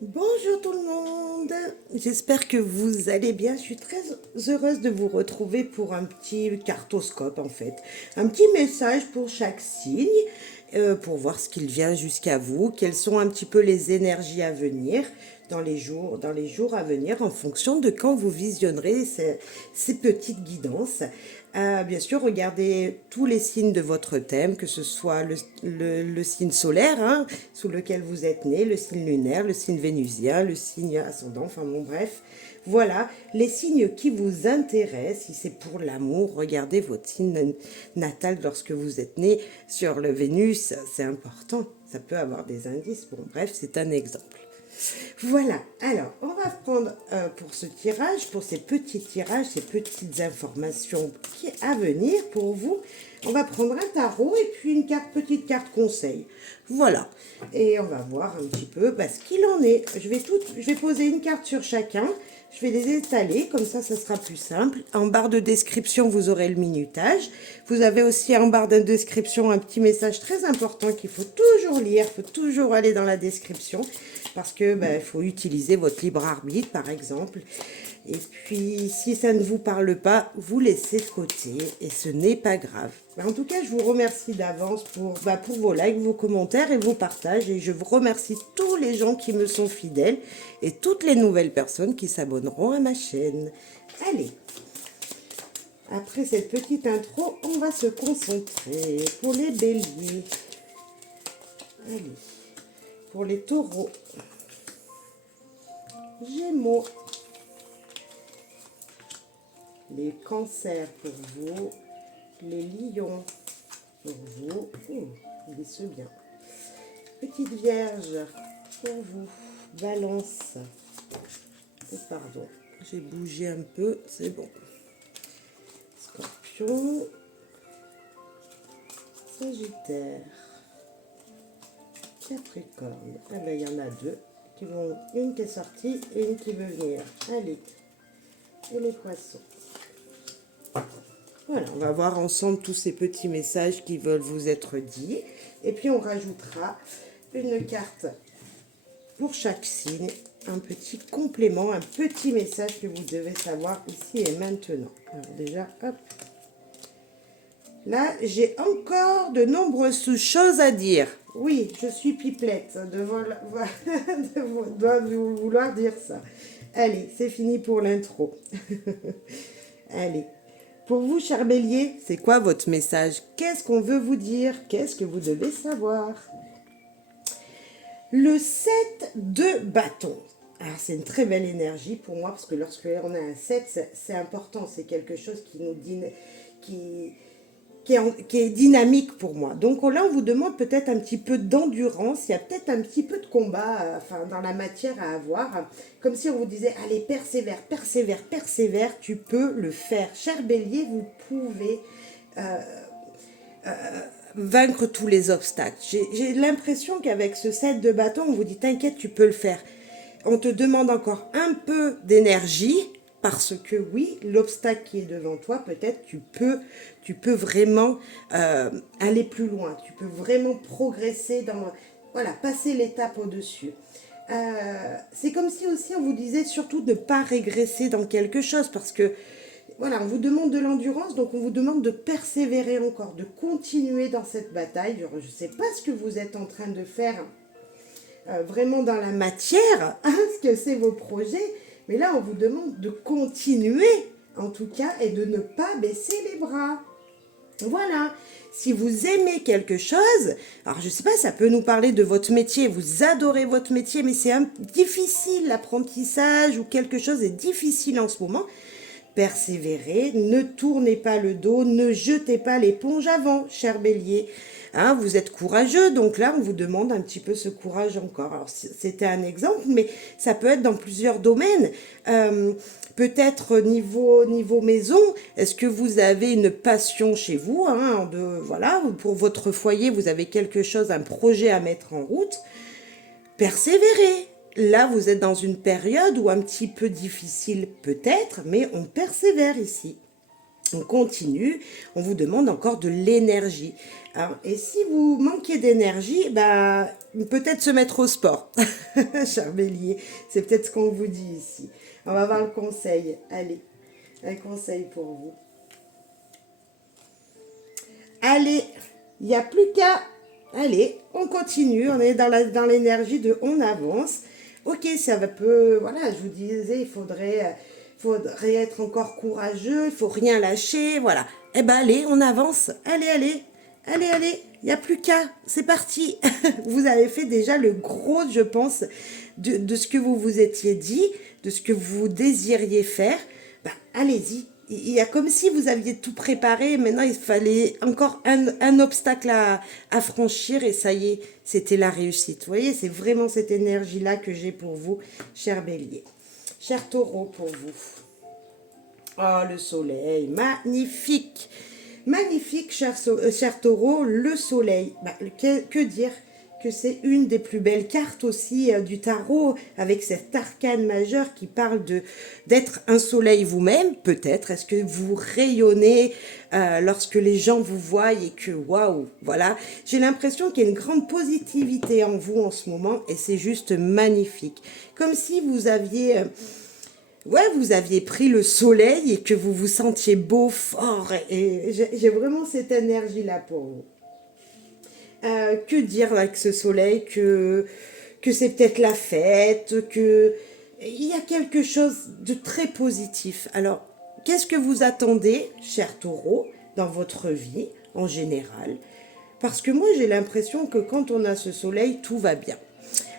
Bonjour tout le monde, j'espère que vous allez bien. Je suis très heureuse de vous retrouver pour un petit cartoscope en fait. Un petit message pour chaque signe, pour voir ce qu'il vient jusqu'à vous, quelles sont un petit peu les énergies à venir dans les jours à venir en fonction de quand vous visionnerez ces petites guidances. Bien sûr, regardez tous les signes de votre thème, que ce soit le signe solaire, hein, sous lequel vous êtes né, le signe lunaire, le signe vénusien, le signe ascendant, enfin bon bref. Voilà, les signes qui vous intéressent. Si c'est pour l'amour, regardez votre signe natal lorsque vous êtes né sur le Vénus, c'est important. Ça peut avoir des indices. Bon bref, c'est un exemple. Voilà, alors on va prendre pour ce tirage, pour ces petits tirages, ces petites informations qui à venir pour vous, on va prendre un tarot et puis une petite carte conseil. Voilà, et on va voir un petit peu ce qu'il en est. Je vais poser une carte sur chacun, je vais les étaler, comme ça sera plus simple. En barre de description, vous aurez le minutage. Vous avez aussi en barre de description un petit message très important qu'il faut toujours lire, il faut toujours aller dans la description parce que il faut utiliser votre libre arbitre par exemple. Et puis si ça ne vous parle pas, vous laissez de côté et ce n'est pas grave. En tout cas, je vous remercie d'avance pour vos likes, vos commentaires et vos partages. Et je vous remercie tous les gens qui me sont fidèles et toutes les nouvelles personnes qui s'abonneront à ma chaîne. Allez, après cette petite intro, on va se concentrer pour les béliers. Allez, pour les taureaux, gémeaux, les cancers pour vous, les lions pour vous. Il se bien. Petite vierge pour vous, balance. Oh, pardon, j'ai bougé un peu, c'est bon. Scorpion, sagittaire, capricorne. Ah ben, il y en a deux. Une qui est sortie et une qui veut venir. Allez, et les poissons. Voilà, on va voir ensemble tous ces petits messages qui veulent vous être dits. Et puis on rajoutera une carte pour chaque signe, un petit complément, un petit message que vous devez savoir ici et maintenant. Alors déjà, hop. Là, j'ai encore de nombreuses choses à dire. Oui, je suis pipelette, de vouloir dire ça. Allez, c'est fini pour l'intro. Allez. Pour vous, cher bélier, c'est quoi votre message? Qu'est-ce qu'on veut vous dire? Qu'est-ce que vous devez savoir? Le 7 de bâton. Alors, c'est une très belle énergie pour moi, parce que lorsqu'on a un 7, c'est important. C'est quelque chose qui nous dit, qui est dynamique pour moi. Donc là, on vous demande peut-être un petit peu d'endurance, il y a peut-être un petit peu de combat dans la matière à avoir, comme si on vous disait, allez, persévère, persévère, persévère, tu peux le faire. Cher bélier, vous pouvez vaincre tous les obstacles. J'ai l'impression qu'avec ce set de bâton, on vous dit, t'inquiète, tu peux le faire. On te demande encore un peu d'énergie, parce que oui, l'obstacle qui est devant toi, peut-être tu peux vraiment aller plus loin, tu peux vraiment progresser voilà, passer l'étape au-dessus. C'est comme si aussi on vous disait surtout de ne pas régresser dans quelque chose, parce que voilà, on vous demande de l'endurance, donc on vous demande de persévérer encore, de continuer dans cette bataille. Je ne sais pas ce que vous êtes en train de faire vraiment dans la matière, hein, ce que c'est vos projets, mais là on vous demande de continuer en tout cas et de ne pas baisser les bras. Voilà, si vous aimez quelque chose, alors je sais pas, ça peut nous parler de votre métier, vous adorez votre métier, mais c'est difficile l'apprentissage ou quelque chose est difficile en ce moment, persévérez, ne tournez pas le dos, ne jetez pas l'éponge avant, cher bélier. Hein, vous êtes courageux, donc là, on vous demande un petit peu ce courage encore. Alors, c'était un exemple, mais ça peut être dans plusieurs domaines. Peut-être niveau maison, est-ce que vous avez une passion chez vous, hein, voilà, pour votre foyer, vous avez quelque chose, un projet à mettre en route, persévérez. Là, vous êtes dans une période où un petit peu difficile peut-être, mais on persévère ici. On continue, on vous demande encore de l'énergie. Et si vous manquez d'énergie, bah, peut-être se mettre au sport, cher bélier. C'est peut-être ce qu'on vous dit ici. On va voir le conseil. Allez, un conseil pour vous. Allez, il n'y a plus qu'à... Allez, on continue, on est dans l'énergie de on avance. Ok, ça peut... Voilà, je vous disais, faudrait être encore courageux, il faut rien lâcher, voilà. Eh ben allez, on avance. Allez, il n'y a plus qu'à, c'est parti. Vous avez fait déjà le gros, je pense, de ce que vous vous étiez dit, de ce que vous désiriez faire. Bah, allez-y. Il y a comme si vous aviez tout préparé, maintenant il fallait encore un obstacle à franchir et ça y est, c'était la réussite. Vous voyez, c'est vraiment cette énergie-là que j'ai pour vous, cher bélier. Cher taureau, pour vous. Oh, le soleil, magnifique. Magnifique, cher taureau, le soleil. Bah, que dire que c'est une des plus belles cartes aussi du tarot, avec cet arcane majeur qui parle d'être un soleil vous-même, peut-être. Est-ce que vous rayonnez lorsque les gens vous voient et que, waouh, voilà. J'ai l'impression qu'il y a une grande positivité en vous en ce moment et c'est juste magnifique. Comme si vous aviez... Ouais, vous aviez pris le soleil et que vous vous sentiez beau, fort. Et j'ai vraiment cette énergie-là pour vous. Que dire avec ce soleil que c'est peut-être la fête, que il y a quelque chose de très positif. Alors, qu'est-ce que vous attendez, cher taureau, dans votre vie en général? Parce que moi, j'ai l'impression que quand on a ce soleil, tout va bien.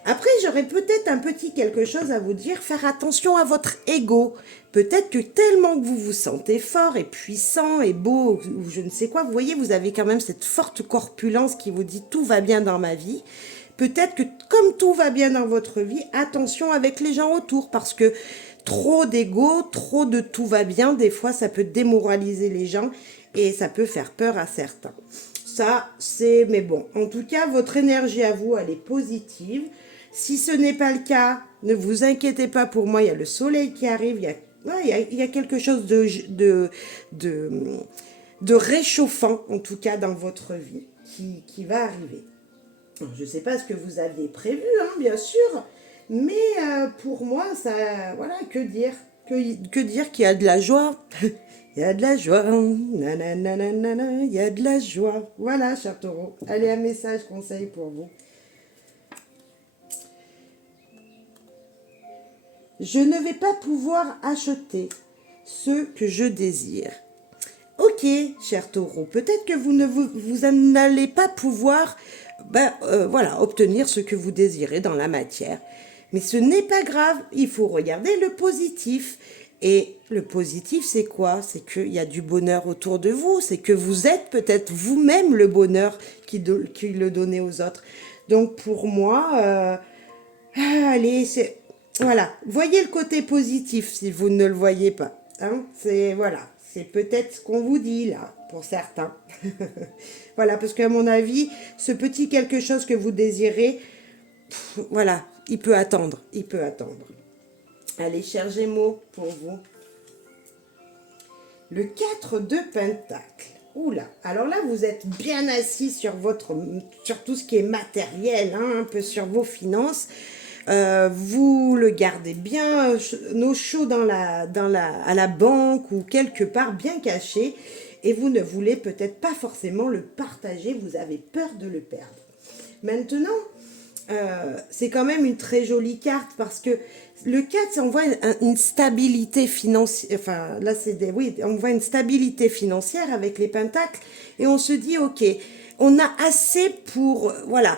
Après, j'aurais peut-être un petit quelque chose à vous dire, faire attention à votre ego. Peut-être que tellement que vous vous sentez fort et puissant et beau, ou je ne sais quoi, vous voyez, vous avez quand même cette forte corpulence qui vous dit tout va bien dans ma vie. Peut-être que comme tout va bien dans votre vie, attention avec les gens autour, parce que trop d'ego, trop de tout va bien, des fois ça peut démoraliser les gens et ça peut faire peur à certains. Ça, c'est... Mais bon, en tout cas, votre énergie à vous, elle est positive. Si ce n'est pas le cas, ne vous inquiétez pas pour moi, il y a le soleil qui arrive, il y a quelque chose de, de réchauffant, en tout cas, dans votre vie, qui va arriver. Alors, je ne sais pas ce que vous aviez prévu, hein, bien sûr, mais pour moi, ça, voilà, que dire que dire qu'il y a de la joie. Il y a de la joie, nanana, il y a de la joie. Voilà, cher taureau. Allez, un message conseil pour vous. Je ne vais pas pouvoir acheter ce que je désire. Ok, cher taureau, peut-être que vous n'allez pas pouvoir voilà, obtenir ce que vous désirez dans la matière. Mais ce n'est pas grave, il faut regarder le positif. Et le positif, c'est quoi? C'est qu'il y a du bonheur autour de vous, c'est que vous êtes peut-être vous-même le bonheur qui le donnez aux autres. Donc pour moi, allez, voilà, voyez le côté positif si vous ne le voyez pas. Hein, voilà, c'est peut-être ce qu'on vous dit là, pour certains. Voilà, parce qu'à mon avis, ce petit quelque chose que vous désirez, voilà, il peut attendre, il peut attendre. Allez, chers Gémeaux, pour vous. Le 4 de Pentacle. Oula, alors là, vous êtes bien assis sur tout ce qui est matériel, hein, un peu sur vos finances. Vous le gardez bien au chaud à la banque ou quelque part bien caché et vous ne voulez peut-être pas forcément le partager, vous avez peur de le perdre. Maintenant, c'est quand même une très jolie carte parce que le 4, ça envoie une stabilité financière, enfin là oui, on voit une stabilité financière avec les pentacles et on se dit ok, on a assez pour, voilà,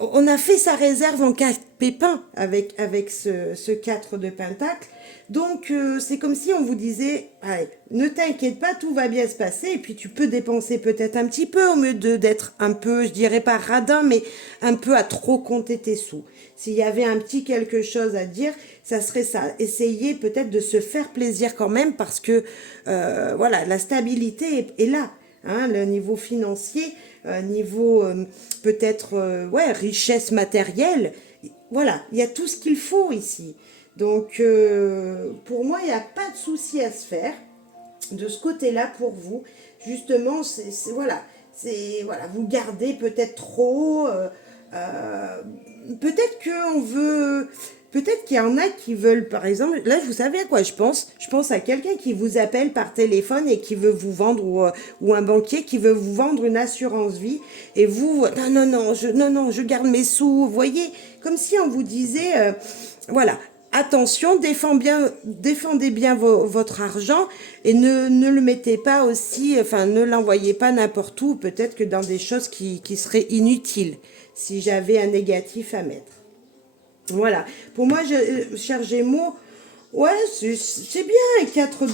on a fait sa réserve en cas de pépin avec ce 4 de pentacle. Donc, c'est comme si on vous disait, allez, ne t'inquiète pas, tout va bien se passer. Et puis, tu peux dépenser peut-être un petit peu au lieu d'être un peu, je dirais pas radin, mais un peu à trop compter tes sous. S'il y avait un petit quelque chose à dire, ça serait ça. Essayez peut-être de se faire plaisir quand même parce que, voilà, la stabilité est là. Hein, le niveau financier, niveau peut-être ouais, richesse matérielle. Voilà, il y a tout ce qu'il faut ici. Donc, pour moi, il n'y a pas de souci à se faire. de ce côté-là pour vous. Justement, voilà, vous gardez peut-être trop. Euh, peut-être qu'on veut. Peut-être qu'il y en a qui veulent, par exemple, là, vous savez à quoi je pense? Je pense à quelqu'un qui vous appelle par téléphone et qui veut vous vendre, ou un banquier qui veut vous vendre une assurance vie, et vous, non, je garde mes sous, vous voyez, comme si on vous disait, voilà, attention, défendez bien votre argent et ne le mettez pas aussi, enfin, ne l'envoyez pas n'importe où, peut-être que dans des choses qui seraient inutiles, si j'avais un négatif à mettre. Voilà. Pour moi, cher Gémeaux, ouais, c'est bien un 4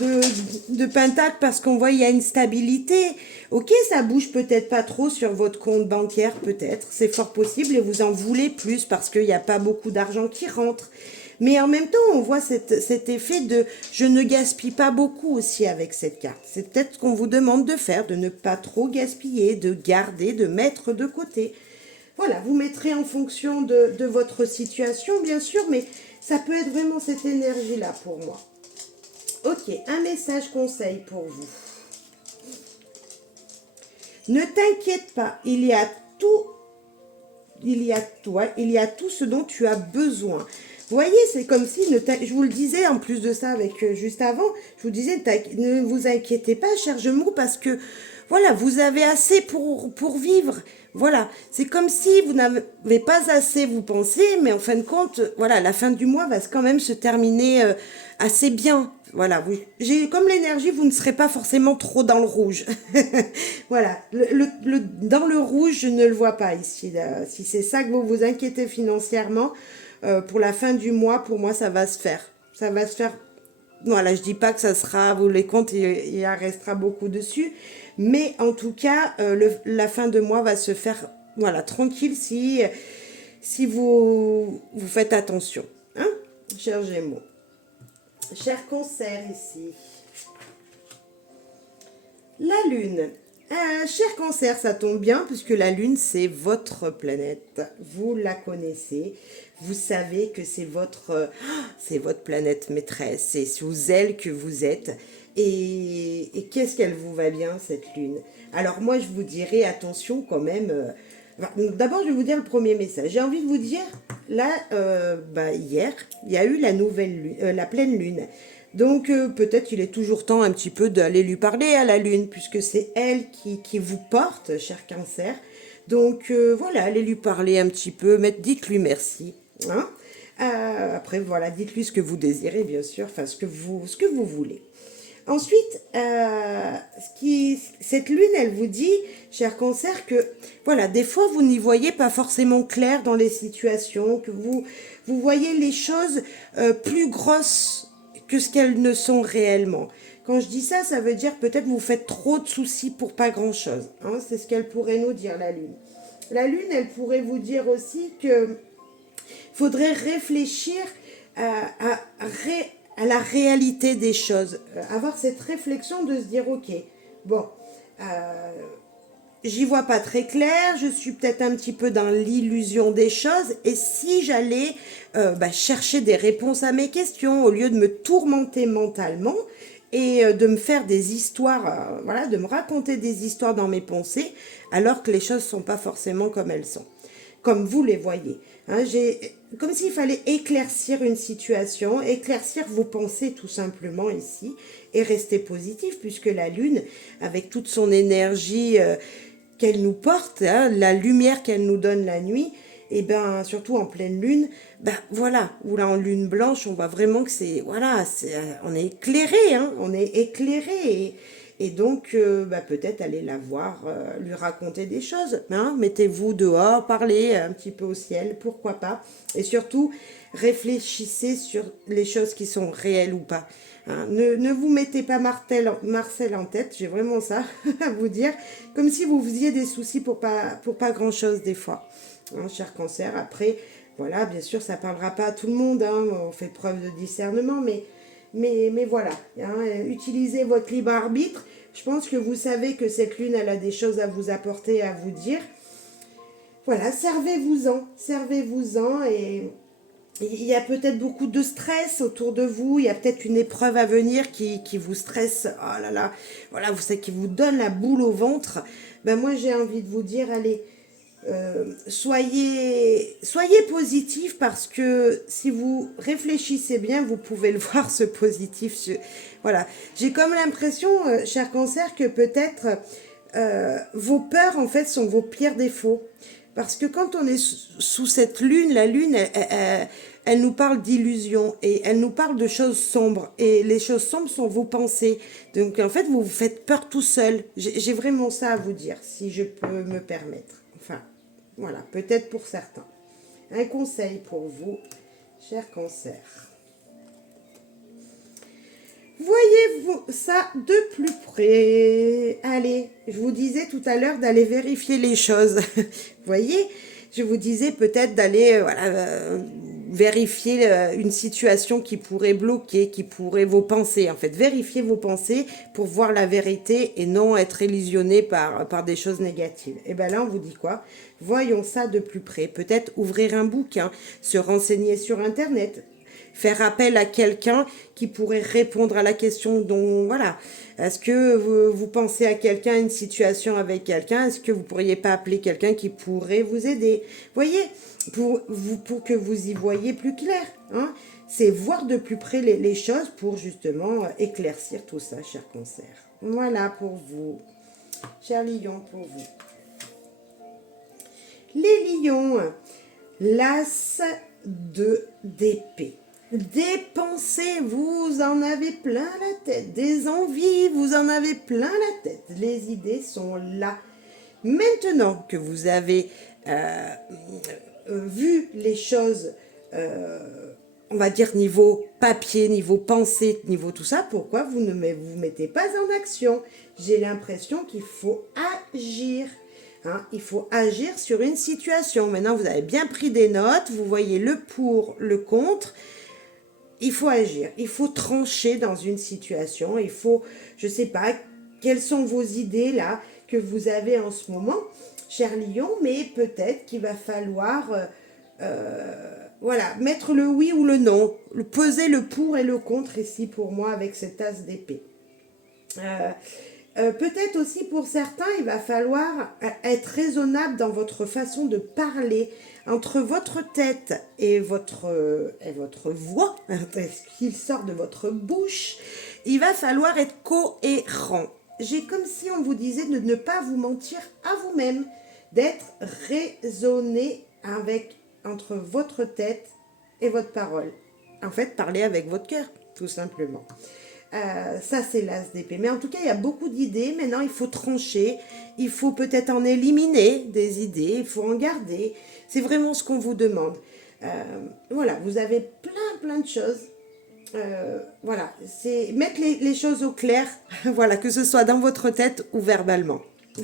de pentacle parce qu'on voit il y a une stabilité. Ok, ça bouge peut-être pas trop sur votre compte bancaire, peut-être. C'est fort possible et vous en voulez plus parce qu'il n'y a pas beaucoup d'argent qui rentre. Mais en même temps, on voit cet effet de je ne gaspille pas beaucoup aussi avec cette carte. C'est peut-être ce qu'on vous demande de faire, de ne pas trop gaspiller, de garder, de mettre de côté. Voilà, vous mettrez en fonction de votre situation, bien sûr, mais ça peut être vraiment cette énergie-là pour moi. Ok, un message conseil pour vous. Ne t'inquiète pas, il y a tout ce dont tu as besoin. Vous voyez, c'est comme si, je vous le disais en plus de ça avec juste avant, je vous disais, ne vous inquiétez pas, cher Gémeaux, parce que voilà, vous avez assez pour vivre. Voilà, c'est comme si vous n'avez pas assez, vous pensez, mais en fin de compte, voilà, la fin du mois va quand même se terminer assez bien. Voilà, j'ai comme l'énergie, vous ne serez pas forcément trop dans le rouge. Voilà, dans le rouge, je ne le vois pas ici. Là. Si c'est ça que vous vous inquiétez financièrement, pour la fin du mois, pour moi, ça va se faire. Ça va se faire. Voilà, je dis pas que ça sera, vous les comptes, il en restera beaucoup dessus. Mais en tout cas, la fin de mois va se faire, voilà, tranquille si vous faites attention. Hein, cher Gémeaux. Cher Cancer ici. La Lune. Cher Cancer, ça tombe bien puisque la Lune, c'est votre planète. Vous la connaissez. Vous savez que c'est votre planète maîtresse. C'est sous elle que vous êtes. Et qu'est-ce qu'elle vous va bien, cette Lune? Alors moi, je vous dirais attention quand même. D'abord, je vais vous dire le premier message. J'ai envie de vous dire, là, hier, il y a eu la pleine Lune. Donc peut-être il est toujours temps un petit peu d'aller lui parler à la Lune, puisque c'est elle qui vous porte, cher Cancer. Donc voilà, allez lui parler un petit peu, dites-lui merci. Hein. Après, voilà, dites-lui ce que vous désirez, bien sûr, enfin ce que vous voulez. Ensuite, cette lune, elle vous dit, cher Cancer, que voilà, des fois vous n'y voyez pas forcément clair dans les situations, que vous voyez les choses plus grosses que ce qu'elles ne sont réellement. Quand je dis ça, ça veut dire peut-être vous faites trop de soucis pour pas grand-chose. Hein, c'est ce qu'elle pourrait nous dire, la lune. La lune, elle pourrait vous dire aussi que faudrait réfléchir à la réalité des choses. Avoir cette réflexion de se dire, ok, bon, j'y vois pas très clair, je suis peut-être un petit peu dans l'illusion des choses, et si j'allais chercher des réponses à mes questions, au lieu de me tourmenter mentalement, et de me faire des histoires, voilà, de me raconter des histoires dans mes pensées, alors que les choses sont pas forcément comme elles sont, comme vous les voyez. Hein, comme s'il fallait éclaircir une situation, éclaircir vos pensées tout simplement ici, et rester positif, puisque la Lune, avec toute son énergie qu'elle nous porte, hein, la lumière qu'elle nous donne la nuit, et ben surtout en pleine lune, ben voilà, ou là en lune blanche, on voit vraiment que on est éclairé, hein, on est éclairé, et donc peut-être aller la voir, lui raconter des choses, hein, mettez-vous dehors, parlez un petit peu au ciel, pourquoi pas, et surtout réfléchissez sur les choses qui sont réelles ou pas. Hein, ne vous mettez pas Marcel en tête, j'ai vraiment ça à vous dire, comme si vous faisiez des soucis pour pas grand-chose des fois. Hein, cher Cancer, après, voilà, bien sûr, ça parlera pas à tout le monde, hein, on fait preuve de discernement, mais voilà, hein, utilisez votre libre arbitre. Je pense que vous savez que cette lune, elle a des choses à vous apporter, à vous dire. Voilà, servez-vous-en, Il y a peut-être beaucoup de stress autour de vous, il y a peut-être une épreuve à venir qui vous stresse, oh là là, voilà, vous savez, qui vous donne la boule au ventre. Ben moi j'ai envie de vous dire, allez, soyez positif parce que si vous réfléchissez bien, vous pouvez le voir ce positif. Voilà, j'ai comme l'impression, cher cancer, que peut-être vos peurs en fait sont vos pires défauts. Parce que quand on est sous cette lune, la lune, elle nous parle d'illusions et elle nous parle de choses sombres. Et les choses sombres sont vos pensées. Donc en fait, vous vous faites peur tout seul. J'ai vraiment ça à vous dire, si je peux me permettre. Enfin, voilà, peut-être pour certains. Un conseil pour vous, cher cancer. Voyez-vous ça de plus près? Allez, je vous disais tout à l'heure d'aller vérifier les choses. Vous voyez, je vous disais peut-être d'aller vérifier une situation qui pourrait bloquer, qui pourrait vos pensées. En fait, vérifier vos pensées pour voir la vérité et non être illusionné par des choses négatives. Et bien là, on vous dit quoi? Voyons ça de plus près. Peut-être ouvrir un bouquin, se renseigner sur Internet, faire appel à quelqu'un qui pourrait répondre à la question dont, voilà, est-ce que vous pensez à quelqu'un, une situation avec quelqu'un, est-ce que vous pourriez pas appeler quelqu'un qui pourrait vous aider? Voyez, pour que vous y voyez plus clair, hein, c'est voir de plus près les choses pour justement éclaircir tout ça, cher cancer. Voilà pour vous, cher lion, pour vous. Les lions, l'as de d'épée. Des pensées, vous en avez plein la tête. Des envies, vous en avez plein la tête. Les idées sont là. Maintenant que vous avez vu les choses, on va dire niveau papier, niveau pensée, niveau tout ça, pourquoi vous ne vous mettez pas en action? J'ai l'impression qu'il faut agir. Hein, il faut agir sur une situation. Maintenant, vous avez bien pris des notes, vous voyez le pour, le contre. Il faut agir, il faut trancher dans une situation, il faut, je ne sais pas, quelles sont vos idées là que vous avez en ce moment, cher lion, mais peut-être qu'il va falloir voilà, mettre le oui ou le non, peser le pour et le contre ici pour moi avec cette tasse d'épée. Peut-être aussi pour certains, il va falloir être raisonnable dans votre façon de parler. Entre votre tête et votre voix, ce qu'il sort de votre bouche, il va falloir être cohérent. J'ai comme si on vous disait de ne pas vous mentir à vous-même, d'être raisonné entre votre tête et votre parole. En fait, parler avec votre cœur, tout simplement. Ça, c'est l'as d'épée. Mais en tout cas, il y a beaucoup d'idées. Maintenant, il faut trancher. Il faut peut-être en éliminer des idées. Il faut en garder. C'est vraiment ce qu'on vous demande. Voilà, vous avez plein de choses. Voilà, c'est mettre les choses au clair. Voilà, que ce soit dans votre tête ou verbalement.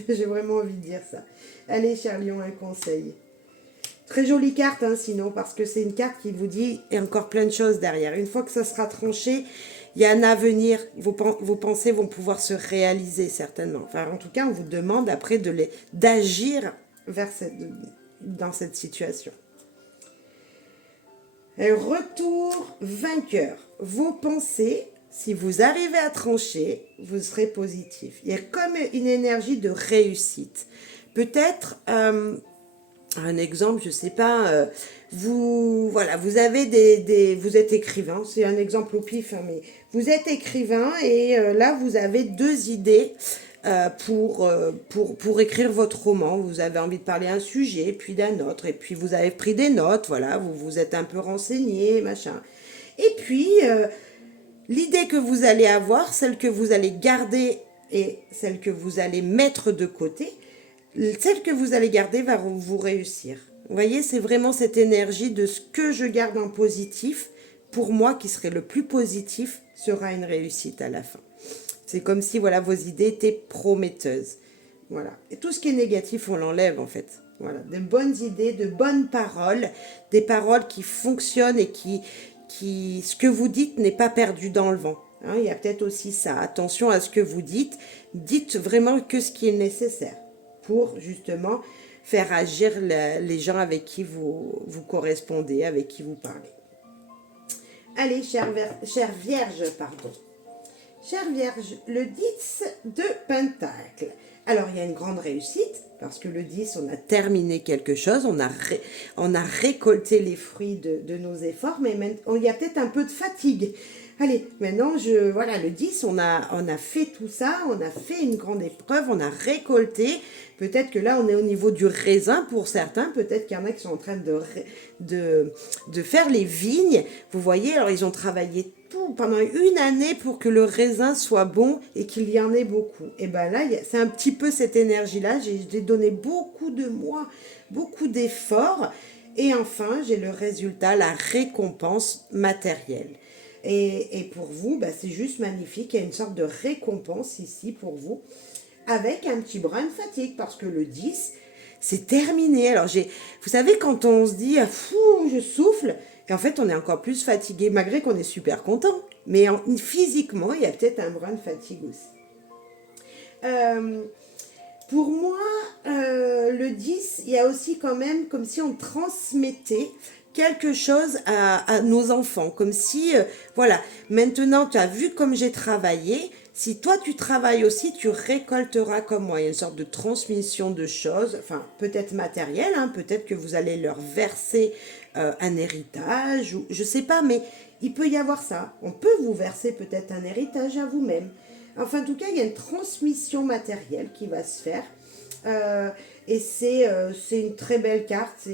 J'ai vraiment envie de dire ça. Allez, cher lion, un conseil. Très jolie carte, hein, sinon, parce que c'est une carte qui vous dit et encore plein de choses derrière. Une fois que ça sera tranché, il y a un avenir. Vos pensées vont pouvoir se réaliser certainement. Enfin, en tout cas, on vous demande après d'agir dans cette situation. Un retour vainqueur. Vos pensées, si vous arrivez à trancher, vous serez positif. Il y a comme une énergie de réussite. Peut-être... un exemple, je sais pas, vous avez vous êtes écrivain, c'est un exemple au pif, hein, mais vous êtes écrivain et là vous avez deux idées pour écrire votre roman. Vous avez envie de parler d'un sujet, puis d'un autre, et puis vous avez pris des notes, voilà, vous vous êtes un peu renseigné, machin. Et puis l'idée que vous allez avoir, celle que vous allez garder et celle que vous allez mettre de côté, celle que vous allez garder va vous réussir. Vous voyez, c'est vraiment cette énergie de ce que je garde en positif, pour moi, qui serait le plus positif, sera une réussite à la fin. C'est comme si, voilà, vos idées étaient prometteuses. Voilà. Et tout ce qui est négatif, on l'enlève, en fait. Voilà. De bonnes idées, de bonnes paroles, des paroles qui fonctionnent et ce que vous dites n'est pas perdu dans le vent. Hein, il y a peut-être aussi ça. Attention à ce que vous dites. Dites vraiment que ce qui est nécessaire pour justement faire agir les gens avec qui vous correspondez, avec qui vous parlez. Allez, chère Vierge, pardon. Chère Vierge, le 10 de Pentacle. Alors, il y a une grande réussite, parce que le 10, on a terminé quelque chose, on a récolté les fruits de nos efforts, mais il y a peut-être un peu de fatigue. Allez, maintenant, voilà, le 10, on a fait tout ça, on a fait une grande épreuve, on a récolté. Peut-être que là, on est au niveau du raisin pour certains. Peut-être qu'il y en a qui sont en train de faire les vignes. Vous voyez, alors ils ont travaillé tout pendant une année pour que le raisin soit bon et qu'il y en ait beaucoup. Et bien là, c'est un petit peu cette énergie-là. J'ai donné beaucoup de moi, beaucoup d'efforts. Et enfin, j'ai le résultat, la récompense matérielle. Et pour vous, bah, c'est juste magnifique. Il y a une sorte de récompense ici pour vous, avec un petit brin de fatigue, parce que le 10, c'est terminé. Alors, vous savez, quand on se dit, ah, fou, je souffle, et en fait, on est encore plus fatigué, malgré qu'on est super content. Mais physiquement, il y a peut-être un brin de fatigue aussi. Euh, pour moi, le 10, il y a aussi quand même comme si on transmettait quelque chose à nos enfants. Comme si, voilà, maintenant tu as vu comme j'ai travaillé. Si toi tu travailles aussi, tu récolteras comme moi. Il y a une sorte de transmission de choses, enfin peut-être matérielle, hein, peut-être que vous allez leur verser un héritage, ou je sais pas, mais il peut y avoir ça. On peut vous verser peut-être un héritage à vous-même. Enfin, en tout cas, il y a une transmission matérielle qui va se faire. Et c'est une très belle carte.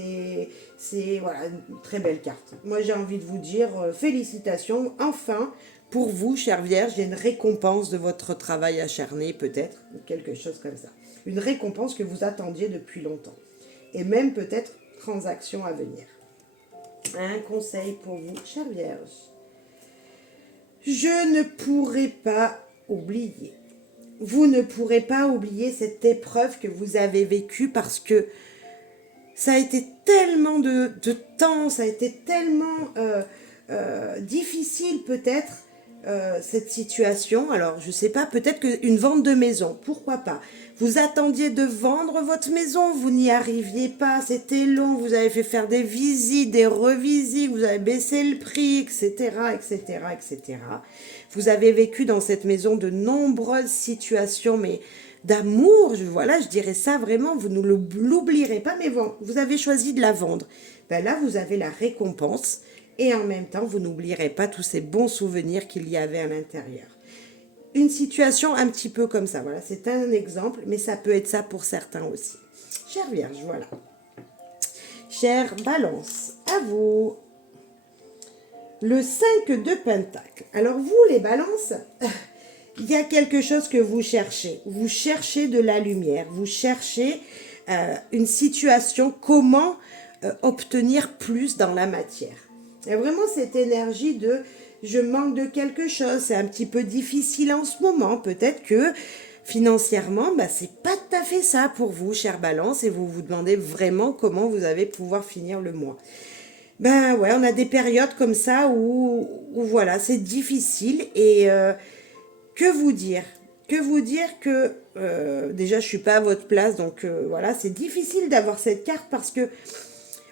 C'est voilà, une très belle carte. Moi, j'ai envie de vous dire félicitations. Enfin, pour vous, chère Vierge, il y a une récompense de votre travail acharné, peut-être, ou quelque chose comme ça. Une récompense que vous attendiez depuis longtemps. Et même peut-être transaction à venir. Un conseil pour vous, chère Vierge. Je ne pourrai pas oublier. Vous ne pourrez pas oublier cette épreuve que vous avez vécue, parce que ça a été tellement de temps, ça a été tellement difficile peut-être, cette situation. Alors je sais pas, peut-être qu'une vente de maison, pourquoi pas. Vous attendiez de vendre votre maison, vous n'y arriviez pas, c'était long, vous avez fait faire des visites, des revisites, vous avez baissé le prix, etc., etc., etc. Vous avez vécu dans cette maison de nombreuses situations, mais d'amour, voilà, je dirais ça vraiment, vous ne l'oublierez pas, mais vous avez choisi de la vendre. Ben là, vous avez la récompense, et en même temps, vous n'oublierez pas tous ces bons souvenirs qu'il y avait à l'intérieur. Une situation un petit peu comme ça, voilà, c'est un exemple, mais ça peut être ça pour certains aussi. Chère Vierge, voilà. Chère Balance, à vous. Le 5 de Pentacle. Alors vous, les balances, il y a quelque chose que vous cherchez. Vous cherchez de la lumière. Vous cherchez une situation, comment obtenir plus dans la matière. Il y a vraiment cette énergie de je manque de quelque chose, c'est un petit peu difficile en ce moment. Peut-être que financièrement, bah, c'est pas tout à fait ça pour vous, chère Balance, et vous vous demandez vraiment comment vous allez pouvoir finir le mois. Ben ouais, on a des périodes comme ça où voilà, c'est difficile. Et que vous dire? Que vous dire que déjà je suis pas à votre place, donc voilà, c'est difficile d'avoir cette carte, parce que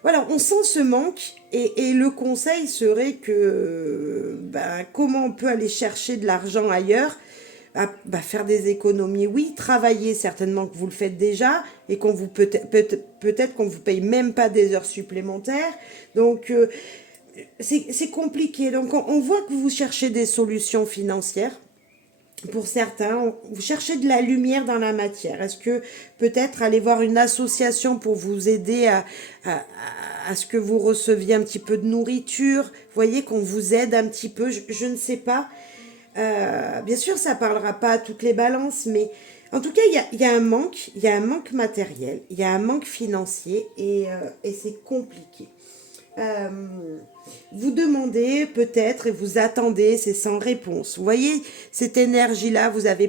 voilà, on sent ce manque, et le conseil serait que ben, comment on peut aller chercher de l'argent ailleurs? Bah, faire des économies, oui, travailler, certainement que vous le faites déjà, et qu'on vous peut-être qu'on vous paye même pas des heures supplémentaires. Donc c'est compliqué. Donc on voit que vous cherchez des solutions financières. Pour certains, vous cherchez de la lumière dans la matière. Est-ce que peut-être aller voir une association pour vous aider à, à ce que vous receviez un petit peu de nourriture? Vous voyez, qu'on vous aide un petit peu, je ne sais pas. Bien sûr, ça ne parlera pas à toutes les balances, mais en tout cas, il y a un manque, il y a un manque matériel, il y a un manque financier, et c'est compliqué. Euh, vous demandez peut-être et vous attendez, c'est sans réponse. Vous voyez cette énergie-là, vous avez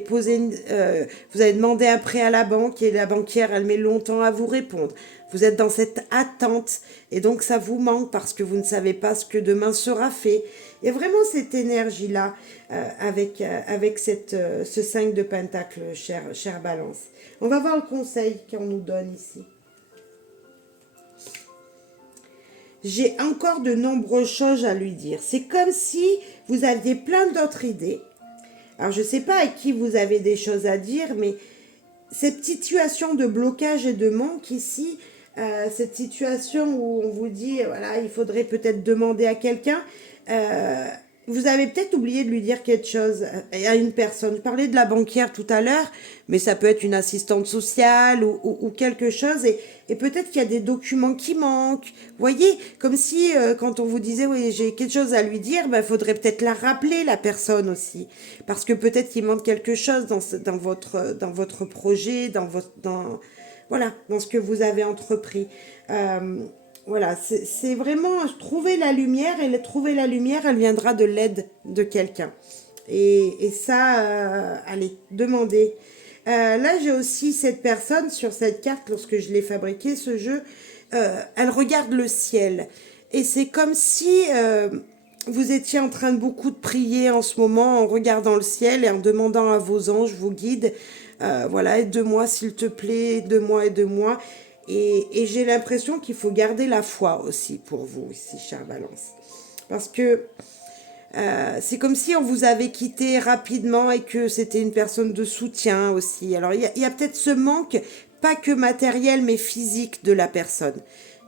demandé un prêt à la banque, et la banquière, elle met longtemps à vous répondre. Vous êtes dans cette attente, et donc ça vous manque parce que vous ne savez pas ce que demain sera fait. Il y a vraiment cette énergie-là avec ce 5 de Pentacle, cher Balance. On va voir le conseil qu'on nous donne ici. j'ai encore de nombreuses choses à lui dire. C'est comme si vous aviez plein d'autres idées. Alors, je ne sais pas à qui vous avez des choses à dire, mais cette situation de blocage et de manque ici, cette situation où on vous dit, voilà, il faudrait peut-être demander à quelqu'un, euh, vous avez peut-être oublié de lui dire quelque chose à une personne. Je parlais de la banquière tout à l'heure, mais ça peut être une assistante sociale ou quelque chose, et peut-être qu'il y a des documents qui manquent. Vous voyez, comme si quand on vous disait, oui, j'ai quelque chose à lui dire, ben, faudrait peut-être la rappeler, la personne aussi. Parce que peut-être qu'il manque quelque chose dans votre projet, voilà, dans ce que vous avez entrepris. Euh, voilà, c'est vraiment trouver la lumière, et trouver la lumière, elle viendra de l'aide de quelqu'un. Et ça, allez, demandez. Là, j'ai aussi cette personne sur cette carte, lorsque je l'ai fabriqué, ce jeu, elle regarde le ciel. Et c'est comme si vous étiez en train de beaucoup de prier en ce moment, en regardant le ciel et en demandant à vos anges, vos guides, voilà, aide-moi s'il te plaît, aide-moi, aide-moi. Et j'ai l'impression qu'il faut garder la foi aussi pour vous ici, cher Balance. Parce que c'est comme si on vous avait quitté rapidement et que c'était une personne de soutien aussi. Alors il y a peut-être ce manque, pas que matériel, mais physique de la personne.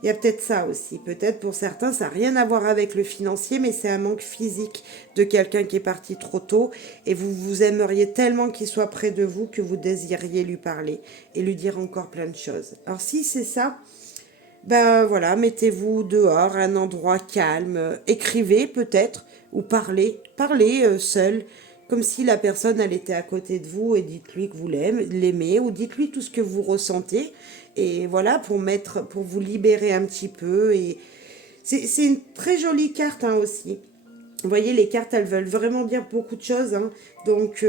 Il y a peut-être ça aussi. Peut-être pour certains, ça n'a rien à voir avec le financier, mais c'est un manque physique de quelqu'un qui est parti trop tôt et vous aimeriez tellement qu'il soit près de vous que vous désiriez lui parler et lui dire encore plein de choses. Alors si c'est ça, ben voilà, mettez-vous dehors, un endroit calme, écrivez peut-être, ou parlez seul, comme si la personne elle était à côté de vous et dites-lui que vous l'aimez, ou dites-lui tout ce que vous ressentez, et voilà, pour vous libérer un petit peu, et c'est une très jolie carte hein, aussi. Vous voyez, les cartes, elles veulent vraiment dire beaucoup de choses. Hein. Donc,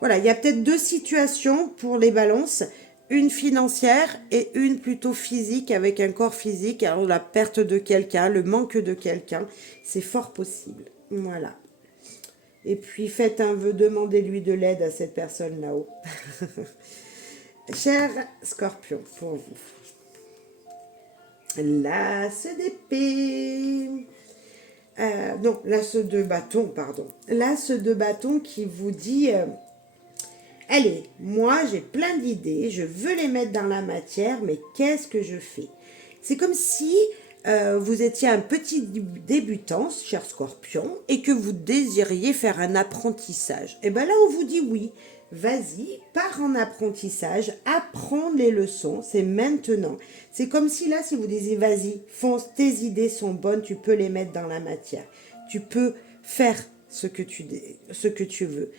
voilà, il y a peut-être deux situations pour les balances. Une financière et une plutôt physique, avec un corps physique. Alors, la perte de quelqu'un, le manque de quelqu'un, c'est fort possible. Voilà. Et puis, faites un vœu, demandez-lui de l'aide à cette personne là-haut. Cher Scorpion, pour vous. L'As d'épée. Non, l'As de bâton, pardon. L'As de bâton qui vous dit allez, moi j'ai plein d'idées, je veux les mettre dans la matière, mais qu'est-ce que je fais? C'est comme si vous étiez un petit débutant, cher Scorpion, et que vous désiriez faire un apprentissage. Et bien là, on vous dit oui. Vas-y, pars en apprentissage, apprends les leçons, c'est maintenant. C'est comme si là, si vous disiez, vas-y, fonce, tes idées sont bonnes, tu peux les mettre dans la matière. Tu peux faire ce que tu veux.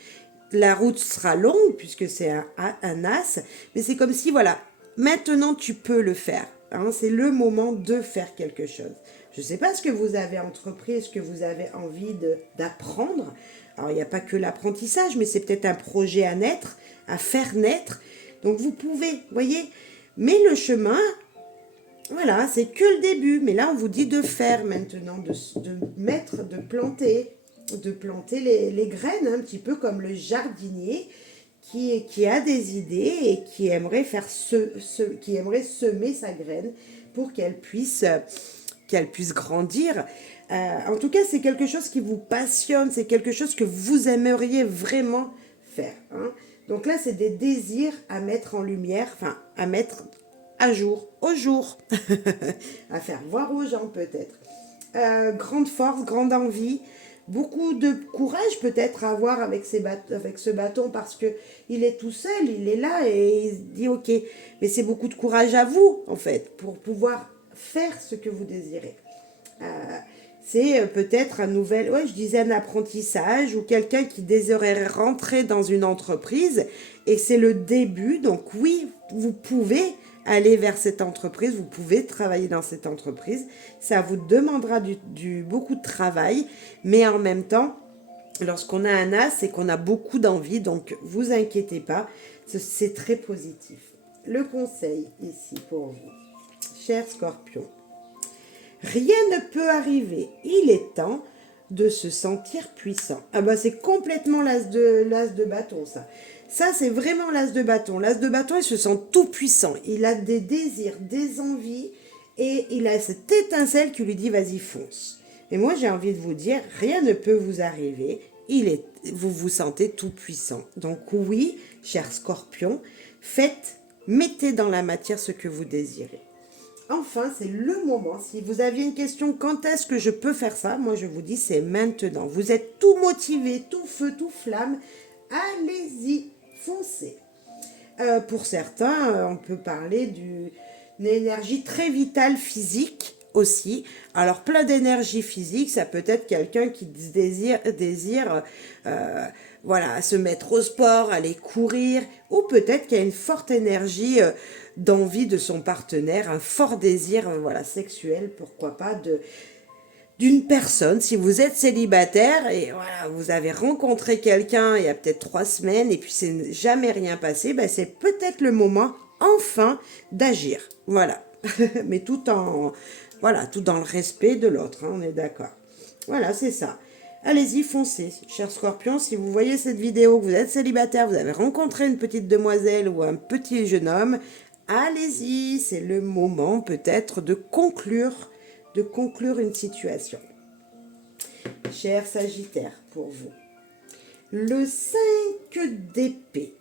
La route sera longue, puisque c'est un as, mais c'est comme si, voilà, maintenant tu peux le faire. Hein, c'est le moment de faire quelque chose. Je ne sais pas ce que vous avez entrepris, ce que vous avez envie d'apprendre. Alors, il n'y a pas que l'apprentissage, mais c'est peut-être un projet à naître, à faire naître. Donc, vous pouvez, voyez, mais le chemin, voilà, c'est que le début. Mais là, on vous dit de faire maintenant, de planter les graines, un petit peu comme le jardinier qui a des idées et qui aimerait qui aimerait semer sa graine pour qu'elle puisse grandir. En tout cas, c'est quelque chose qui vous passionne, c'est quelque chose que vous aimeriez vraiment faire. Hein. Donc là, c'est des désirs à mettre en lumière, enfin, à mettre à jour, au jour, à faire voir aux gens peut-être. Grande force, grande envie, beaucoup de courage peut-être à avoir avec ce bâton parce que il est tout seul, il est là et il se dit ok, mais c'est beaucoup de courage à vous en fait pour pouvoir faire ce que vous désirez. C'est peut-être je disais un apprentissage ou quelqu'un qui désirerait rentrer dans une entreprise et c'est le début. Donc oui, vous pouvez aller vers cette entreprise, vous pouvez travailler dans cette entreprise. Ça vous demandera beaucoup de travail, mais en même temps, lorsqu'on a un as, c'est qu'on a beaucoup d'envie, donc vous inquiétez pas, c'est très positif. Le conseil ici pour vous, cher Scorpion. Rien ne peut arriver. Il est temps de se sentir puissant. Ah bah c'est complètement l'as de bâton ça. Ça c'est vraiment l'as de bâton. L'as de bâton il se sent tout puissant. Il a des désirs, des envies et il a cette étincelle qui lui dit vas-y fonce. Et moi j'ai envie de vous dire, rien ne peut vous arriver, vous vous sentez tout puissant. Donc oui, cher Scorpion, mettez dans la matière ce que vous désirez. Enfin, c'est le moment. Si vous aviez une question, quand est-ce que je peux faire ça? Moi, je vous dis, c'est maintenant. Vous êtes tout motivé, tout feu, tout flamme. Allez-y, foncez. Pour certains, on peut parler d'une énergie très vitale physique aussi. Alors, plein d'énergie physique, ça peut être quelqu'un qui désire voilà, se mettre au sport, aller courir, ou peut-être qu'il y a une forte énergie d'envie de son partenaire, un fort désir voilà, sexuel, pourquoi pas, d'une personne. Si vous êtes célibataire et voilà, vous avez rencontré quelqu'un il y a peut-être 3 semaines et puis c'est jamais rien passé, ben c'est peut-être le moment enfin d'agir. Voilà. Mais tout dans le respect de l'autre, hein, on est d'accord. Voilà, c'est ça. Allez-y, foncez, cher Scorpion. Si vous voyez cette vidéo, que vous êtes célibataire, vous avez rencontré une petite demoiselle ou un petit jeune homme, allez-y, c'est le moment peut-être de conclure une situation. Cher Sagittaire, pour vous, le 5 d'épée.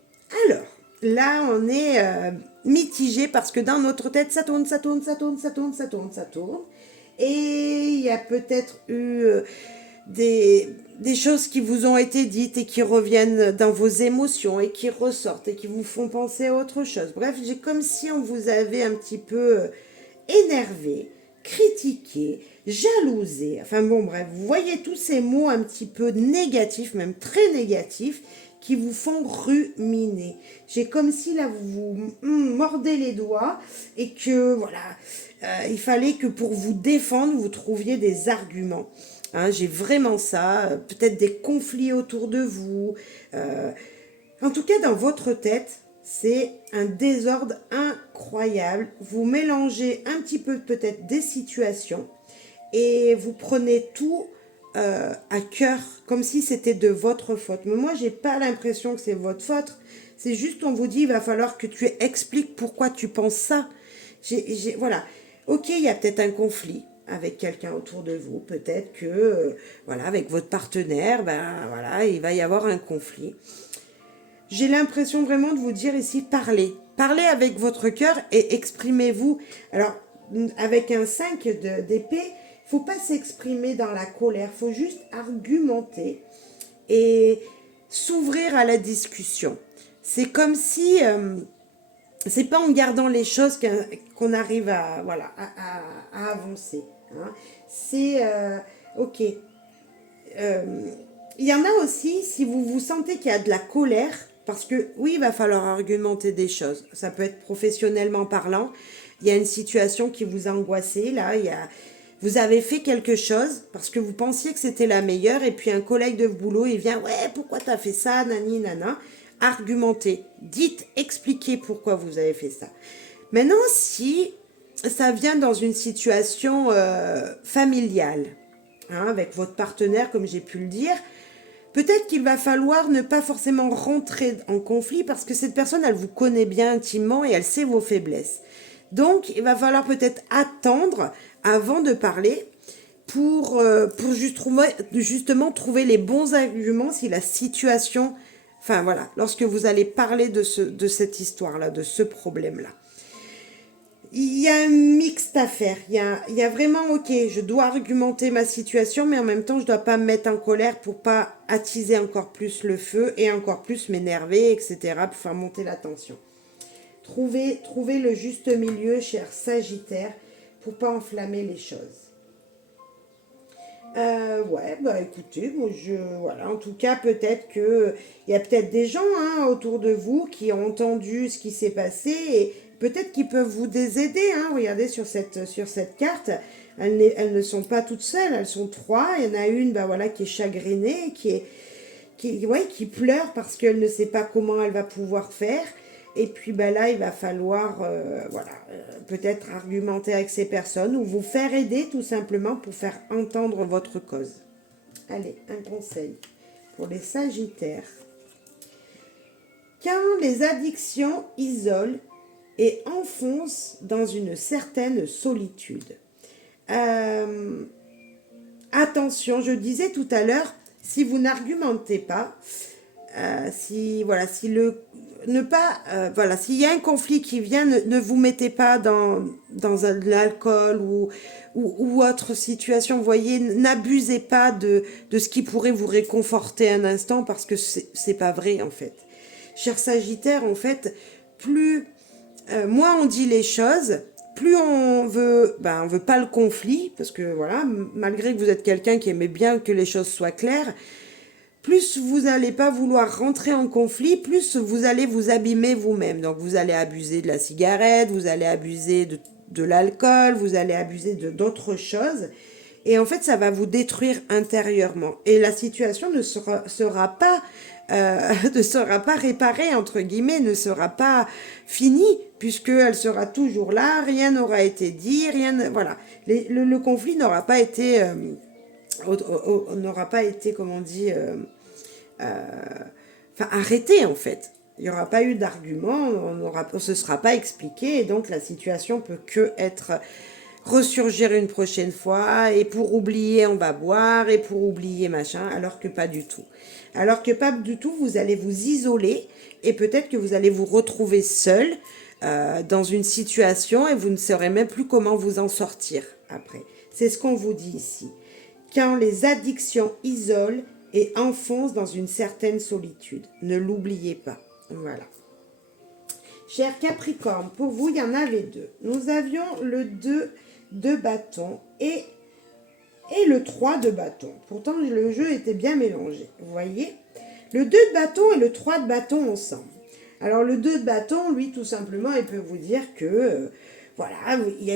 Alors, là, on est mitigé parce que dans notre tête, ça tourne. Et il y a peut-être eu des choses qui vous ont été dites et qui reviennent dans vos émotions et qui ressortent et qui vous font penser à autre chose. Bref, j'ai comme si on vous avait un petit peu énervé, critiqué, jalousé. Enfin bon, bref, vous voyez tous ces mots un petit peu négatifs, même très négatifs, qui vous font ruminer. J'ai comme si là vous mordez les doigts et que voilà, il fallait que pour vous défendre, vous trouviez des arguments. Hein, j'ai vraiment ça, peut-être des conflits autour de vous. En tout cas, dans votre tête, c'est un désordre incroyable. Vous mélangez un petit peu peut-être des situations et vous prenez tout à cœur, comme si c'était de votre faute. Mais moi, j'ai pas l'impression que c'est votre faute. C'est juste, on vous dit, il va falloir que tu expliques pourquoi tu penses ça. Voilà. Ok, il y a peut-être un conflit avec quelqu'un autour de vous. Peut-être que, voilà, avec votre partenaire, ben voilà, il va y avoir un conflit. J'ai l'impression vraiment de vous dire ici, parlez. Parlez avec votre cœur et exprimez-vous. Alors, avec un 5 d'épée, il ne faut pas s'exprimer dans la colère, il faut juste argumenter et s'ouvrir à la discussion. C'est comme si, c'est pas en gardant les choses qu'on arrive à, voilà, à avancer. Hein. C'est, ok. Il y en a aussi, si vous vous sentez qu'il y a de la colère, parce que oui, il va falloir argumenter des choses. Ça peut être professionnellement parlant. Il y a une situation qui vous a angoissé, là, vous avez fait quelque chose parce que vous pensiez que c'était la meilleure et puis un collègue de boulot, il vient, ouais, pourquoi t'as fait ça, nani, nana. Argumentez, dites, expliquez pourquoi vous avez fait ça. Maintenant, si ça vient dans une situation familiale, hein, avec votre partenaire, comme j'ai pu le dire, peut-être qu'il va falloir ne pas forcément rentrer en conflit parce que cette personne, elle vous connaît bien intimement et elle sait vos faiblesses. Donc, il va falloir peut-être attendre avant de parler pour justement trouver les bons arguments si la situation... Enfin voilà, lorsque vous allez parler de cette histoire-là, de ce problème-là. Il y a un mixte à faire. Il y a vraiment, ok, je dois argumenter ma situation, mais en même temps, je ne dois pas me mettre en colère pour pas attiser encore plus le feu et encore plus m'énerver, etc., pour faire monter la tension. Trouvez le juste milieu, cher Sagittaire, pour pas enflammer les choses. Ouais, bah écoutez, moi voilà, en tout cas, peut-être que il y a peut-être des gens hein, autour de vous qui ont entendu ce qui s'est passé et peut-être qu'ils peuvent vous aider. Hein. Regardez sur cette carte, elles ne sont pas toutes seules, elles sont 3. Il y en a une, bah voilà, qui est chagrinée, qui pleure parce qu'elle ne sait pas comment elle va pouvoir faire. Et puis bah là, il va falloir peut-être argumenter avec ces personnes ou vous faire aider tout simplement pour faire entendre votre cause. Allez, un conseil pour les Sagittaires. Quand les addictions isolent, et enfonce dans une certaine solitude. Euh, Attention, je disais tout à l'heure, si vous n'argumentez pas, si voilà, si le ne pas voilà, s'il y a un conflit qui vient, ne vous mettez pas de l'alcool ou autre situation. Vous voyez, n'abusez pas de ce qui pourrait vous réconforter un instant parce que c'est pas vrai en fait. Cher Sagittaire, en fait, plus moins on dit les choses, plus on veut pas le conflit, parce que voilà, malgré que vous êtes quelqu'un qui aimait bien que les choses soient claires, plus vous n'allez pas vouloir rentrer en conflit, plus vous allez vous abîmer vous-même. Donc vous allez abuser de la cigarette, vous allez abuser de l'alcool, vous allez abuser de d'autres choses. Et en fait, ça va vous détruire intérieurement. Et la situation sera pas ne sera pas réparée, entre guillemets, ne sera pas finie, puisqu'elle sera toujours là, rien n'aura été dit, voilà. Le conflit n'aura pas été, comment on dit, arrêté en fait. Il n'y aura pas eu d'argument, on se sera pas expliqué, et donc la situation peut que être ressurgir une prochaine fois, et pour oublier on va boire, et pour oublier machin, alors que pas du tout. Alors que pas du tout, vous allez vous isoler, et peut-être que vous allez vous retrouver seul dans une situation, et vous ne saurez même plus comment vous en sortir après. C'est ce qu'on vous dit ici. Quand les addictions isolent et enfoncent dans une certaine solitude. Ne l'oubliez pas. Voilà. Cher Capricorne, pour vous, il y en avait deux. Nous avions le 2 de bâton et le 3 de bâton. Pourtant, le jeu était bien mélangé. Vous voyez, le 2 de bâton et le 3 de bâton ensemble. Alors, le 2 de bâton, lui, tout simplement, il peut vous dire que voilà, il y a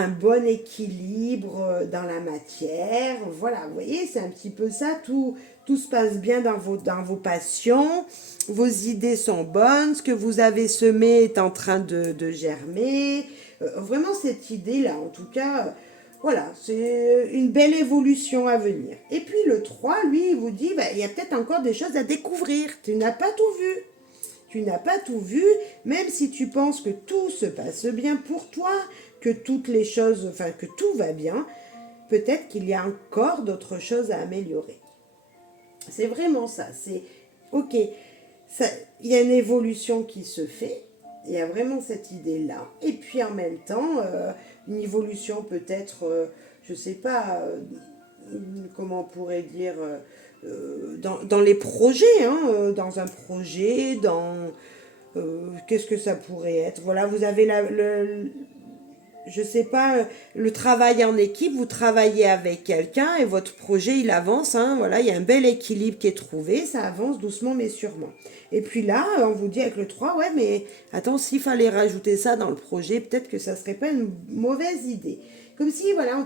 un bon équilibre dans la matière. Voilà, vous voyez, c'est un petit peu ça. Tout se passe bien dans vos passions. Vos idées sont bonnes. Ce que vous avez semé est en train de germer. Vraiment, cette idée-là, en tout cas, voilà, c'est une belle évolution à venir. Et puis le 3, lui, il vous dit, il y a peut-être encore des choses à découvrir. Tu n'as pas tout vu. Tu n'as pas tout vu, même si tu penses que tout se passe bien pour toi, que toutes les choses, que tout va bien, peut-être qu'il y a encore d'autres choses à améliorer. C'est vraiment ça. C'est ok. Il y a une évolution qui se fait. Il y a vraiment cette idée-là. Et puis en même temps, une évolution peut-être, je ne sais pas, comment on pourrait dire, dans les projets, dans un projet, qu'est-ce que ça pourrait être. Voilà, vous avez je sais pas, le travail en équipe, vous travaillez avec quelqu'un et votre projet il avance, voilà, il y a un bel équilibre qui est trouvé, ça avance doucement mais sûrement. Et puis là, on vous dit avec le 3, ouais, mais attends, s'il fallait rajouter ça dans le projet, peut-être que ça serait pas une mauvaise idée. Comme si, voilà,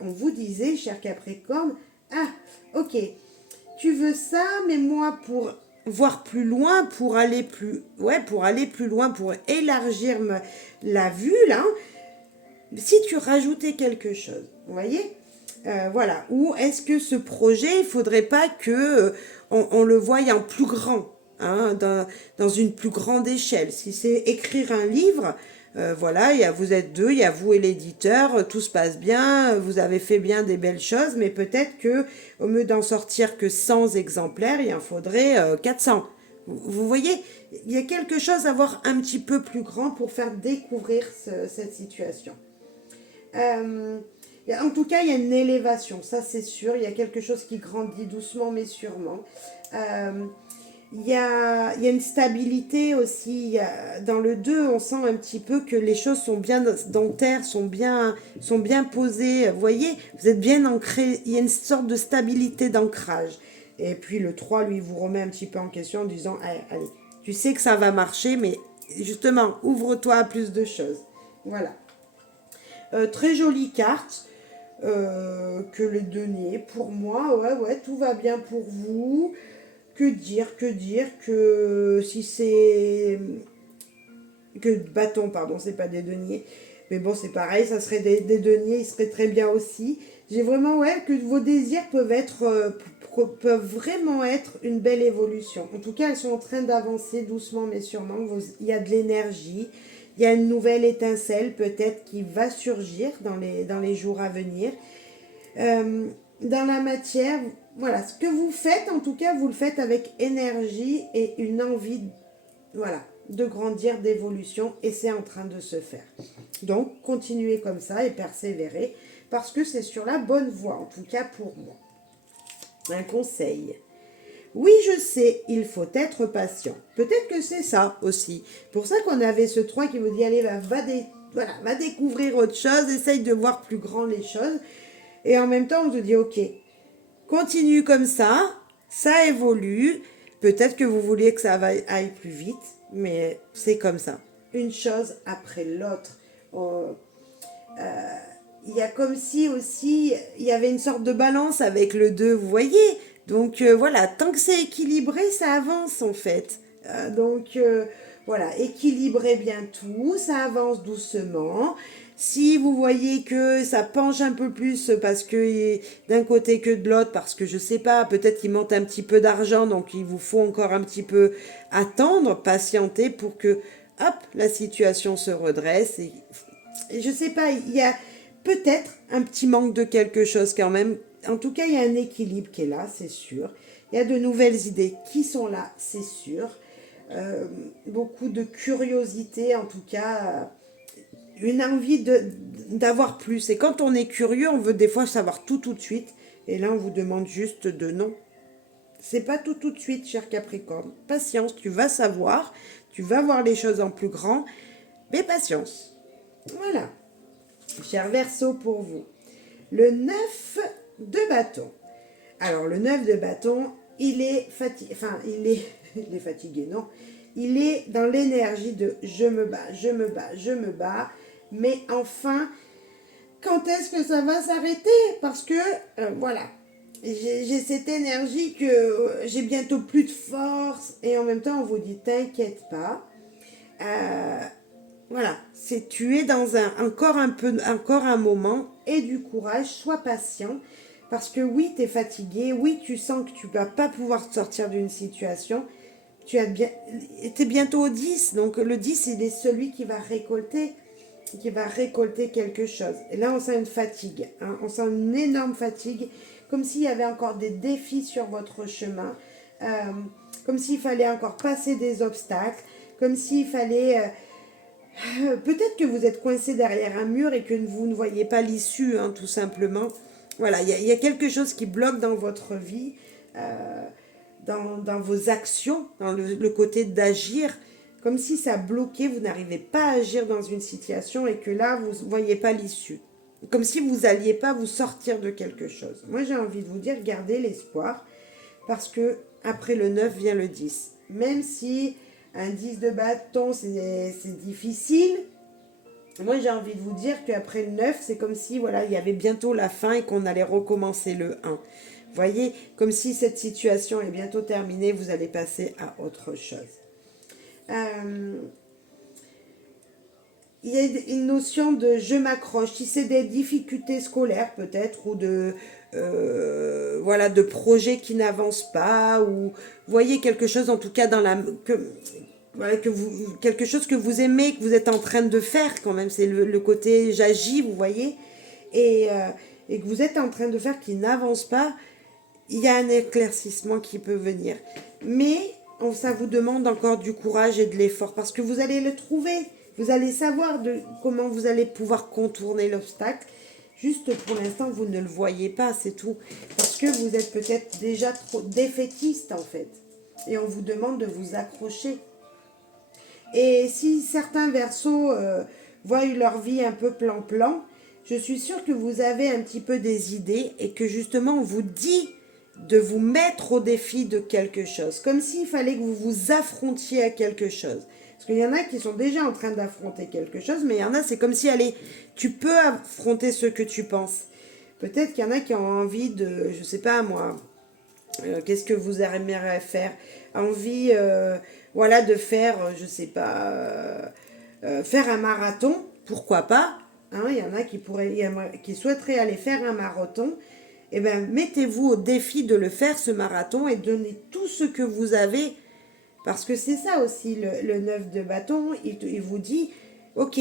on vous disait, cher Capricorne, ah, ok, tu veux ça, mais moi, pour voir plus loin, pour aller plus loin, pour élargir la vue, là, si tu rajoutais quelque chose, vous voyez, voilà. Ou est-ce que ce projet, il faudrait pas que on le voie en plus grand, dans une plus grande échelle. Si c'est écrire un livre, voilà, vous êtes deux, il y a vous et l'éditeur, tout se passe bien, vous avez fait bien des belles choses, mais peut-être que au lieu d'en sortir que 100 exemplaires, il en faudrait 400. Vous voyez, il y a quelque chose à voir un petit peu plus grand pour faire découvrir cette situation. En tout cas, il y a une élévation, ça c'est sûr. Il y a quelque chose qui grandit doucement mais sûrement. Il y a une stabilité aussi. Dans le 2, on sent un petit peu que les choses sont bien dans terre, sont bien posées. Vous voyez, vous êtes bien ancré. Il y a une sorte de stabilité d'ancrage. Et puis le 3, lui, vous remet un petit peu en question en disant, allez, tu sais que ça va marcher, mais justement, ouvre-toi à plus de choses. Voilà. Très jolie carte que le denier. Pour moi, ouais, tout va bien pour vous. Que dire que si c'est... Que bâton, pardon, c'est pas des deniers. Mais bon, c'est pareil, ça serait des deniers, ils seraient très bien aussi. J'ai vraiment, que vos désirs peuvent vraiment être une belle évolution. En tout cas, elles sont en train d'avancer doucement mais sûrement. Il y a de l'énergie, Il y a une nouvelle étincelle peut-être qui va surgir dans les jours à venir. Dans la matière, voilà, ce que vous faites, en tout cas, vous le faites avec énergie et une envie, voilà, de grandir, d'évolution, et c'est en train de se faire. Donc, continuez comme ça et persévérez, parce que c'est sur la bonne voie, en tout cas pour moi. Un conseil. Oui, je sais, il faut être patient. Peut-être que c'est ça aussi. Pour ça qu'on avait ce 3 qui vous dit, allez, voilà, va découvrir autre chose, essaye de voir plus grand les choses. Et en même temps, on te dit, ok, continue comme ça évolue. Peut-être que vous vouliez que ça aille plus vite, mais c'est comme ça. Une chose après l'autre. Il y a comme si aussi, il y avait une sorte de balance avec le 2, vous voyez. Donc voilà, tant que c'est équilibré, ça avance en fait. Voilà, équilibrez bien tout, ça avance doucement. Si vous voyez que ça penche un peu plus parce que d'un côté que de l'autre, parce que je sais pas, peut-être qu'il manque un petit peu d'argent, donc il vous faut encore un petit peu attendre, patienter pour que, hop, la situation se redresse. Et je sais pas, il y a peut-être un petit manque de quelque chose quand même. En tout cas, il y a un équilibre qui est là, c'est sûr. Il y a de nouvelles idées qui sont là, c'est sûr. Beaucoup de curiosité, en tout cas, une envie d'avoir plus. Et quand on est curieux, on veut des fois savoir tout de suite. Et là, on vous demande juste de non. C'est pas tout de suite, cher Capricorne. Patience, tu vas savoir, tu vas voir les choses en plus grand, mais patience. Voilà. Cher Verseau pour vous. Le 9 de bâton. Alors, le 9 de bâton, il est fatigué. Enfin, il est fatigué, non. Il est dans l'énergie de je me bats, je me bats, je me bats. Mais enfin, quand est-ce que ça va s'arrêter? Parce que, voilà, j'ai cette énergie que j'ai bientôt plus de force. Et en même temps, on vous dit, t'inquiète pas. Voilà, tu es dans encore un moment, et du courage, sois patient, parce que oui, tu es fatigué, oui, tu sens que tu ne vas pas pouvoir sortir d'une situation, tu es bientôt au 10, donc le 10, il est celui qui va récolter quelque chose. Et là, on sent une fatigue, hein, on sent une énorme fatigue, comme s'il y avait encore des défis sur votre chemin, comme s'il fallait encore passer des obstacles, comme s'il fallait... peut-être que vous êtes coincé derrière un mur et que vous ne voyez pas l'issue, hein, tout simplement. Voilà, il y a quelque chose qui bloque dans votre vie, dans vos actions, dans le côté d'agir, comme si ça bloquait, vous n'arrivez pas à agir dans une situation et que là, vous ne voyez pas l'issue. Comme si vous n'alliez pas vous sortir de quelque chose. Moi, j'ai envie de vous dire, gardez l'espoir, parce que après le 9 vient le 10. Même si un 10 de bâton, c'est difficile, moi j'ai envie de vous dire qu'après le 9, c'est comme si voilà, il y avait bientôt la fin et qu'on allait recommencer le 1. Vous voyez, comme si cette situation est bientôt terminée, vous allez passer à autre chose. Il y a une notion de je m'accroche. Si c'est des difficultés scolaires peut-être, ou voilà, de projets qui n'avancent pas, ou vous voyez quelque chose en tout cas voilà, quelque chose que vous aimez, que vous êtes en train de faire quand même, c'est le côté j'agis, vous voyez, et que vous êtes en train de faire qui n'avance pas, il y a un éclaircissement qui peut venir. Mais ça vous demande encore du courage et de l'effort, parce que vous allez le trouver, vous allez savoir comment vous allez pouvoir contourner l'obstacle. Juste pour l'instant, vous ne le voyez pas, c'est tout. Parce que vous êtes peut-être déjà trop défaitiste en fait. Et on vous demande de vous accrocher. Et si certains versos voient leur vie un peu plan-plan, je suis sûre que vous avez un petit peu des idées et que justement on vous dit de vous mettre au défi de quelque chose. Comme s'il fallait que vous vous affrontiez à quelque chose. Parce qu'il y en a qui sont déjà en train d'affronter quelque chose, mais il y en a, c'est comme si, allez, tu peux affronter ce que tu penses. Peut-être qu'il y en a qui ont envie de, je sais pas moi, qu'est-ce que vous aimeriez faire? Envie, voilà, de faire, je sais pas, faire un marathon, pourquoi pas, hein, il y en a qui souhaiteraient aller faire un marathon. Eh bien, mettez-vous au défi de le faire, ce marathon, et donnez tout ce que vous avez. Parce que c'est ça aussi, le 9 de bâton, il vous dit, Ok,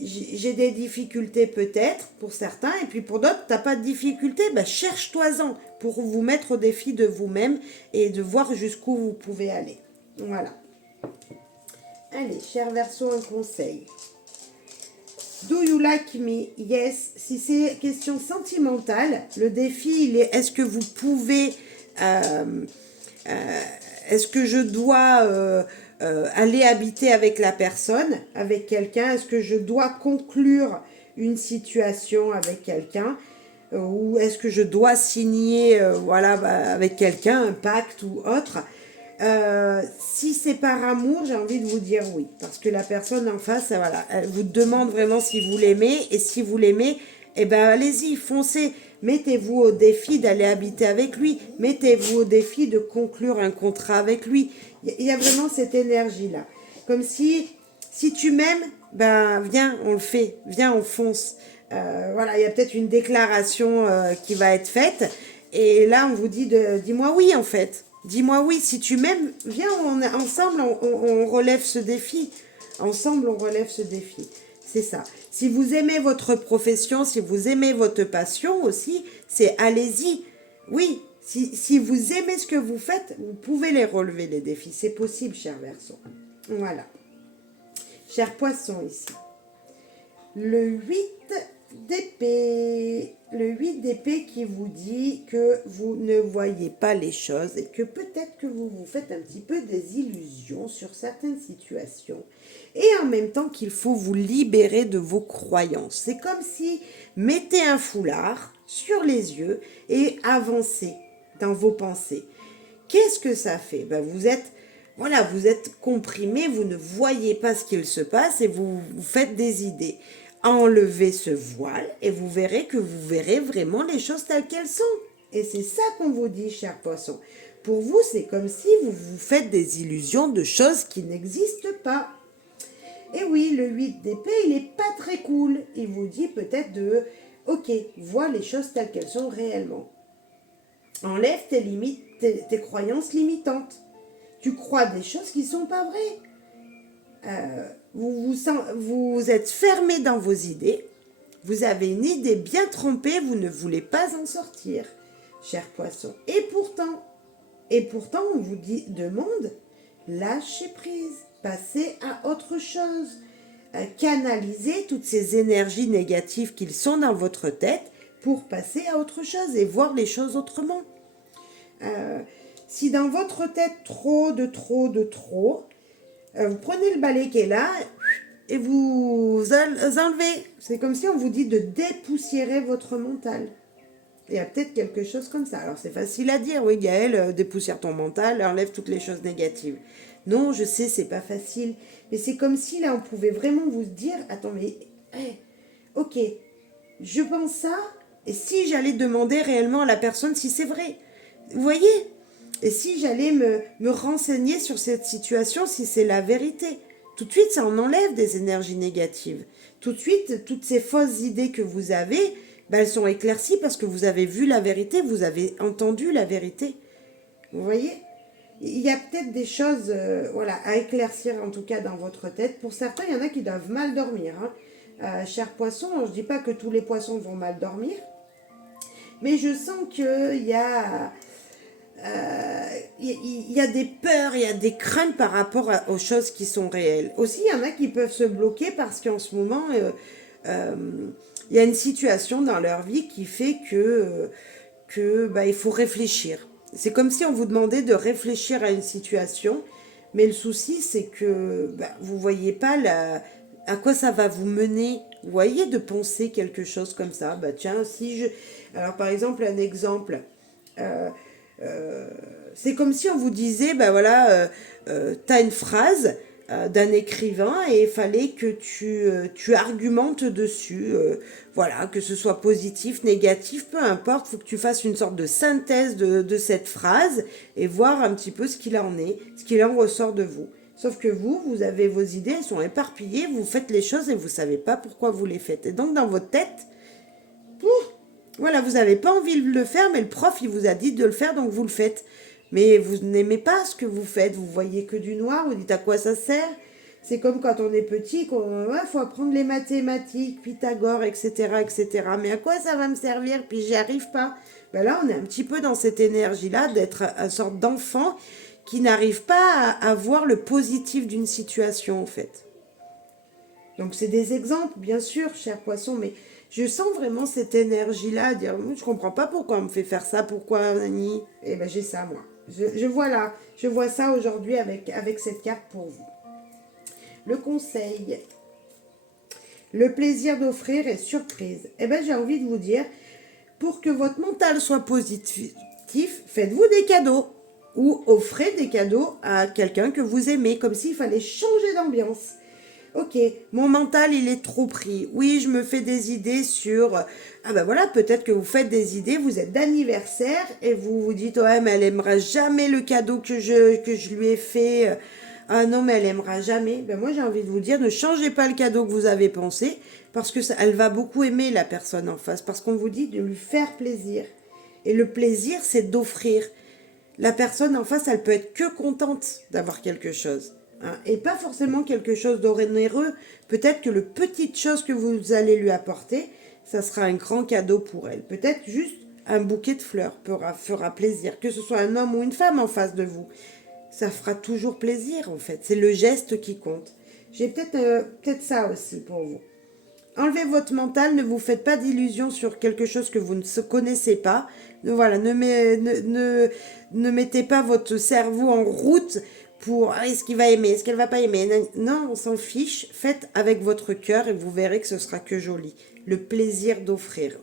j'ai des difficultés peut-être pour certains, et puis pour d'autres, t'as pas de difficultés, ben cherche-toi-en pour vous mettre au défi de vous-même et de voir jusqu'où vous pouvez aller. Voilà. Allez, cher Verseau, un conseil. Do you like me? Yes. Si c'est question sentimentale, le défi, il est est-ce que vous pouvez... euh, est-ce que je dois aller habiter avec la personne, avec quelqu'un? Est-ce que je dois conclure une situation avec quelqu'un? Ou est-ce que je dois signer voilà, avec quelqu'un un pacte ou autre? Si c'est par amour, j'ai envie de vous dire oui. Parce que la personne en face, voilà, elle vous demande vraiment si vous l'aimez. Et si vous l'aimez, eh ben allez-y, foncez. Mettez-vous au défi d'aller habiter avec lui. Mettez-vous au défi de conclure un contrat avec lui. Il y a vraiment cette énergie-là. Comme si tu m'aimes, ben viens, on le fait. Viens, on fonce. Voilà, il y a peut-être une déclaration qui va être faite. Et là, on vous dit dis-moi oui en fait. Dis-moi oui, si tu m'aimes, viens, ensemble, on relève ce défi. Ensemble, on relève ce défi. C'est ça. Si vous aimez votre profession, si vous aimez votre passion aussi, c'est allez-y. Oui, si vous aimez ce que vous faites, vous pouvez les relever, les défis. C'est possible, cher Verseau. Voilà. Cher Poisson, ici. Le 8 d'épée. Le 8 d'épée qui vous dit que vous ne voyez pas les choses et que peut-être que vous vous faites un petit peu des illusions sur certaines situations. Et en même temps qu'il faut vous libérer de vos croyances. C'est comme si mettez un foulard sur les yeux et avancez dans vos pensées. Qu'est-ce que ça fait? Vous êtes comprimé, vous ne voyez pas ce qu'il se passe et vous faites des idées. Enlevez ce voile et vous verrez que vous verrez vraiment les choses telles qu'elles sont. Et c'est ça qu'on vous dit, cher Poisson. Pour vous, c'est comme si vous vous faites des illusions de choses qui n'existent pas. Et oui, le 8 d'épée, il n'est pas très cool. Il vous dit peut-être ok, vois les choses telles qu'elles sont réellement. Enlève tes limites, tes croyances limitantes. Tu crois des choses qui ne sont pas vraies. Vous êtes fermé dans vos idées. Vous avez une idée bien trompée, vous ne voulez pas en sortir, cher Poisson. Et pourtant, on vous demande, lâchez prise, passez à autre chose. Canalisez toutes ces énergies négatives qui sont dans votre tête pour passer à autre chose et voir les choses autrement. Si dans votre tête trop, vous prenez le balai qui est là et vous enlevez. C'est comme si on vous dit de dépoussiérer votre mental. Il y a peut-être quelque chose comme ça. Alors c'est facile à dire, oui Gaëlle, dépoussière ton mental, enlève toutes les choses négatives. Non, je sais, c'est pas facile. Mais c'est comme si là on pouvait vraiment vous dire, attends mais, ok, je pense ça, et si j'allais demander réellement à la personne si c'est vrai. Vous voyez? Et si j'allais me renseigner sur cette situation, si c'est la vérité, tout de suite, ça en enlève des énergies négatives. Tout de suite, toutes ces fausses idées que vous avez, elles sont éclaircies parce que vous avez vu la vérité, vous avez entendu la vérité. Vous voyez? Il y a peut-être des choses à éclaircir en tout cas dans votre tête. Pour certains, il y en a qui doivent mal dormir. Cher Poisson, je ne dis pas que tous les poissons vont mal dormir, mais je sens qu'il y a... il y a des peurs, il y a des craintes par rapport aux choses qui sont réelles. Aussi, il y en a qui peuvent se bloquer parce qu'en ce moment, il y a une situation dans leur vie qui fait il faut réfléchir. C'est comme si on vous demandait de réfléchir à une situation, mais le souci, c'est que vous ne voyez pas à quoi ça va vous mener. Vous voyez, de penser quelque chose comme ça. Tiens, si je... Alors, par exemple, un exemple... c'est comme si on vous disait, t'as une phrase d'un écrivain et il fallait que tu argumentes dessus, que ce soit positif, négatif, peu importe, il faut que tu fasses une sorte de synthèse de cette phrase et voir un petit peu ce qu'il en est, ce qu'il en ressort de vous. Sauf que vous avez vos idées, elles sont éparpillées, vous faites les choses et vous ne savez pas pourquoi vous les faites. Et donc dans votre tête, vous n'avez pas envie de le faire, mais le prof, il vous a dit de le faire, donc vous le faites. Mais vous n'aimez pas ce que vous faites, vous voyez que du noir, vous dites à quoi ça sert. C'est comme quand on est petit, ouais, faut apprendre les mathématiques, Pythagore, etc., etc. Mais à quoi ça va me servir? Puis j'y arrive pas. Ben là, on est un petit peu dans cette énergie-là d'être une sorte d'enfant qui n'arrive pas à voir le positif d'une situation, en fait. Donc c'est des exemples, bien sûr, cher poisson, mais je sens vraiment cette énergie-là, à dire, je comprends pas pourquoi on me fait faire ça, pourquoi, Nani. Eh ben j'ai ça, moi. Je vois là, je vois ça aujourd'hui avec cette carte pour vous. Le conseil, le plaisir d'offrir est surprise. Eh bien, j'ai envie de vous dire, pour que votre mental soit positif, faites-vous des cadeaux ou offrez des cadeaux à quelqu'un que vous aimez, comme s'il fallait changer d'ambiance. Ok, mon mental, il est trop pris. Oui, je me fais des idées sur... Ah ben voilà, peut-être que vous faites des idées, vous êtes d'anniversaire et vous vous dites, ouais, mais elle aimera jamais le cadeau que je lui ai fait. Ah non, mais elle aimera jamais. Ben moi, j'ai envie de vous dire, ne changez pas le cadeau que vous avez pensé, parce que ça, elle va beaucoup aimer la personne en face, parce qu'on vous dit de lui faire plaisir. Et le plaisir, c'est d'offrir. La personne en face, elle peut être que contente d'avoir quelque chose. Hein, et pas forcément quelque chose d'onéreux. Peut-être que le petite chose que vous allez lui apporter, ça sera un grand cadeau pour elle. Peut-être juste un bouquet de fleurs fera plaisir. Que ce soit un homme ou une femme en face de vous, ça fera toujours plaisir en fait. C'est le geste qui compte. J'ai peut-être ça aussi pour vous. Enlevez votre mental, ne vous faites pas d'illusions sur quelque chose que vous ne connaissez pas. Voilà, ne mettez pas votre cerveau en route pour est-ce qu'il va aimer, est-ce qu'elle va pas aimer. Non, on s'en fiche. Faites avec votre cœur et vous verrez que ce sera que joli. Le plaisir d'offrir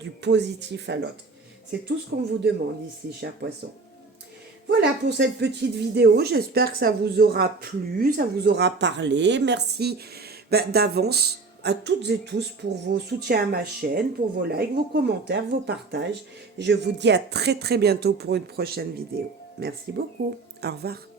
du positif à l'autre. C'est tout ce qu'on vous demande ici, cher poisson. Voilà pour cette petite vidéo. J'espère que ça vous aura plu, ça vous aura parlé. Merci d'avance à toutes et tous pour vos soutiens à ma chaîne, pour vos likes, vos commentaires, vos partages. Je vous dis à très très bientôt pour une prochaine vidéo. Merci beaucoup. Au revoir.